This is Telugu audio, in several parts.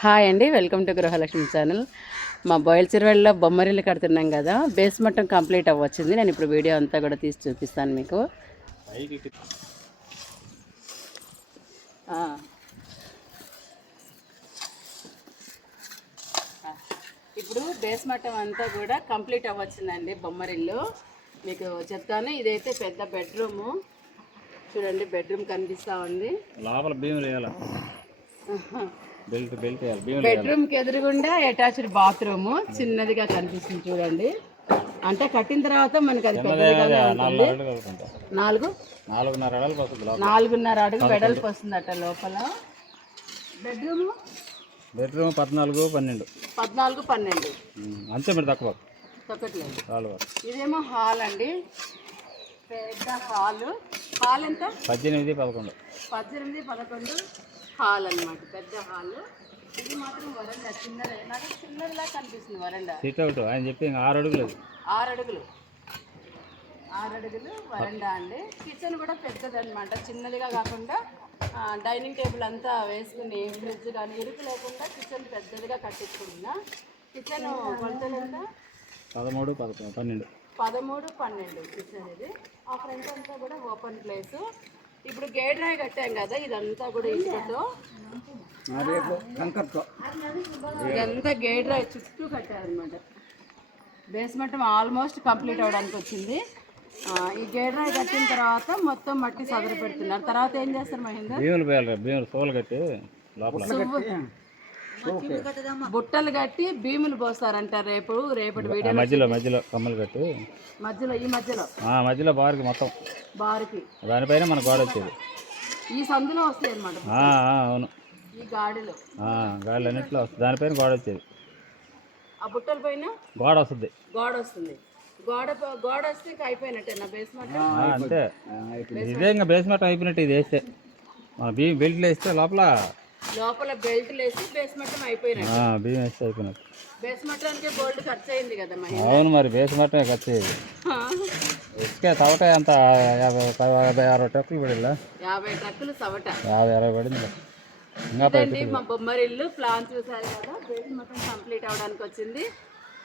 హాయ్ అండి, వెల్కమ్ టు గృహలక్ష్మి ఛానల్. మా బయలుచెరువులో బొమ్మరిల్లు కడుతున్నాం కదా, బేస్ మొత్తం కంప్లీట్ అవ్వచ్చింది. నేను ఇప్పుడు వీడియో అంతా కూడా తీసి చూపిస్తాను మీకు. ఇప్పుడు బేస్ మట్టం అంతా కూడా కంప్లీట్ అవ్వచ్చిందండి బొమ్మరిల్లు. మీకు చెప్తాను. ఇదైతే పెద్ద బెడ్రూము చూడండి, బెడ్రూమ్ కనిపిస్తూ ఉంది. లోపల భీములు వేయాలి, బెడ్రూమ్ కి ఎదురుగుండా అటాచ్డ్ బాత్రూమ్ చిన్నదిగా కనిపిస్తుంది చూడండి. అంటే కట్టిన తర్వాత మనకి అది పెద్దదిగానే ఉంటుంది. 4.5 అడుగు వెడల్పు వస్తుంది అట లోపల. బెడ్రూమ్ 14-12 అంతే మీరు తగ్గట్లేదు. ఇదేమో హాల్ అండి, పెద్ద హాల్ ఎంత 18-11 హాల్ అన్నమాట, పెద్ద హాల్. ఇది మాత్రం వరండా చిన్నదిలా కనిపిస్తుంది. వరండా ఆయన చెప్పి 6 అడుగులు 6 అడుగులు వరండా అండి. కిచెన్ కూడా పెద్దదన్నమాట, చిన్నదిగా కాకుండా డైనింగ్ టేబుల్ అంతా వేసుకుని ఫ్రిడ్జ్ కానీ ఇరుకు లేకుండా కిచెన్ పెద్దదిగా కట్టించుకుంటున్నా. కిచెన్ కొలతలు ఎంత 13-12 కిచెన్ ఇది. ఆ ఫ్రంట్ అంతా కూడా ఓపెన్ ప్లేస్. ఇప్పుడు గేట్ రాయి కట్టాం కదా, ఇదంతా కూడా ఇసుకతో, ఇదంతా గేట్ రాయి చుట్టూ కట్టారనమాట. బేస్మెంట్ ఆల్మోస్ట్ కంప్లీట్ అవ్వడానికి వచ్చింది. ఈ గేట్ రాయి కట్టిన తర్వాత మొత్తం మట్టి సదరు పెడుతున్నారు. తర్వాత ఏం చేస్తారు మహేందర్? బుట్టలు కట్టి భీములు పోస్తారంట. రేపటి వీడియో మధ్యలో బార్కి మొత్తం బార్కి దానిపైన మన గోడ వచ్చేది. ఈ సందులో వస్తాయి అనమాట. అవును, ఈ గాడిలో అన్నిట్లో వస్తుంది. దానిపైన గోడ వచ్చేది. ఆ బుట్టల పైన గోడ వస్తుంది. గోడ వస్తే అయిపోయినట్టే నా బేస్మెంట్. అంతే, ఇదే ఇంకా బేస్మెంట్ అయిపోయినట్టు. ఇది వేస్తే మన బెల్ట్లు వేస్తే లోపల బెల్ట్లు వేసి బేస్మెంట్ అయిపోయినట్టు. బియ్యం వేస్తే అయిపోయినట్టు. బేస్మెంట్కి గోల్డ్ ఖర్చు అయింది కదా. అవును, మరి బేస్మెంట్ ఖర్చు అయ్యేది. ఇసుక తవట అంత 50-60 ట్రక్కులు పడిలా. 50 ట్రక్కులు సవట 50-60 పడింది. ఇదండి మా బొమ్మరిల్లు. ప్లాన్ చూసారు కదా, బేస్మెంట్ కంప్లీట్ అవడానికి వచ్చింది.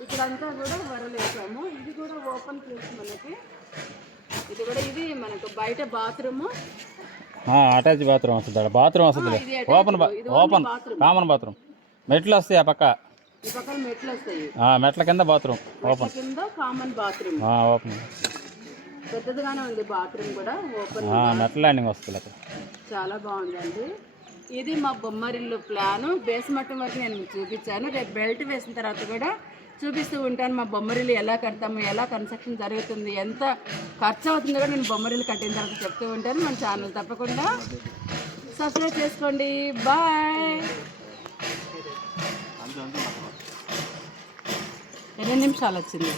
ఇక్కడంతా కూడా వరలు వేసాము. ఇది కూడా ఓపెన్ ప్లేస్ మనకి. ఇది మనకు బయట బాత్రూమ్, అటాచ్ బాత్రూమ్ వస్తుంది. బాత్రూమ్ వస్తుంది, ఓపెన్ కామన్ బాత్రూమ్. మెట్లు వస్తాయి ఆ పక్క, ఈ పక్కన మెట్లు వస్తాయి. మెట్ల కింద బాత్రూమ్ ఓపెన్, కింద కామన్ బాత్రూమ్ ఓపెన్. పెద్దదిగానే ఉంది బాత్రూమ్ కూడా, ఓపెన్. మెట్ల ల్యాండింగ్ వస్తుంది అక్కడ. చాలా బాగుందండి. ఇది మా బొమ్మరిల్లు ప్లాను. బేస్మెంట్ వరకు నేను చూపించాను. రేపు బెల్ట్ వేసిన తర్వాత కూడా చూపిస్తూ ఉంటాను మా బొమ్మరిల్లు ఎలా కడతాము, ఎలా కన్స్ట్రక్షన్ జరుగుతుంది, ఎంత ఖర్చు అవుతుందో కూడా నేను బొమ్మరిల్లు కట్టిన తర్వాత చెప్తూ ఉంటాను. మన ఛానల్ తప్పకుండా సబ్స్క్రైబ్ చేసుకోండి. బాయ్. 2 నిమిషాలు వచ్చింది.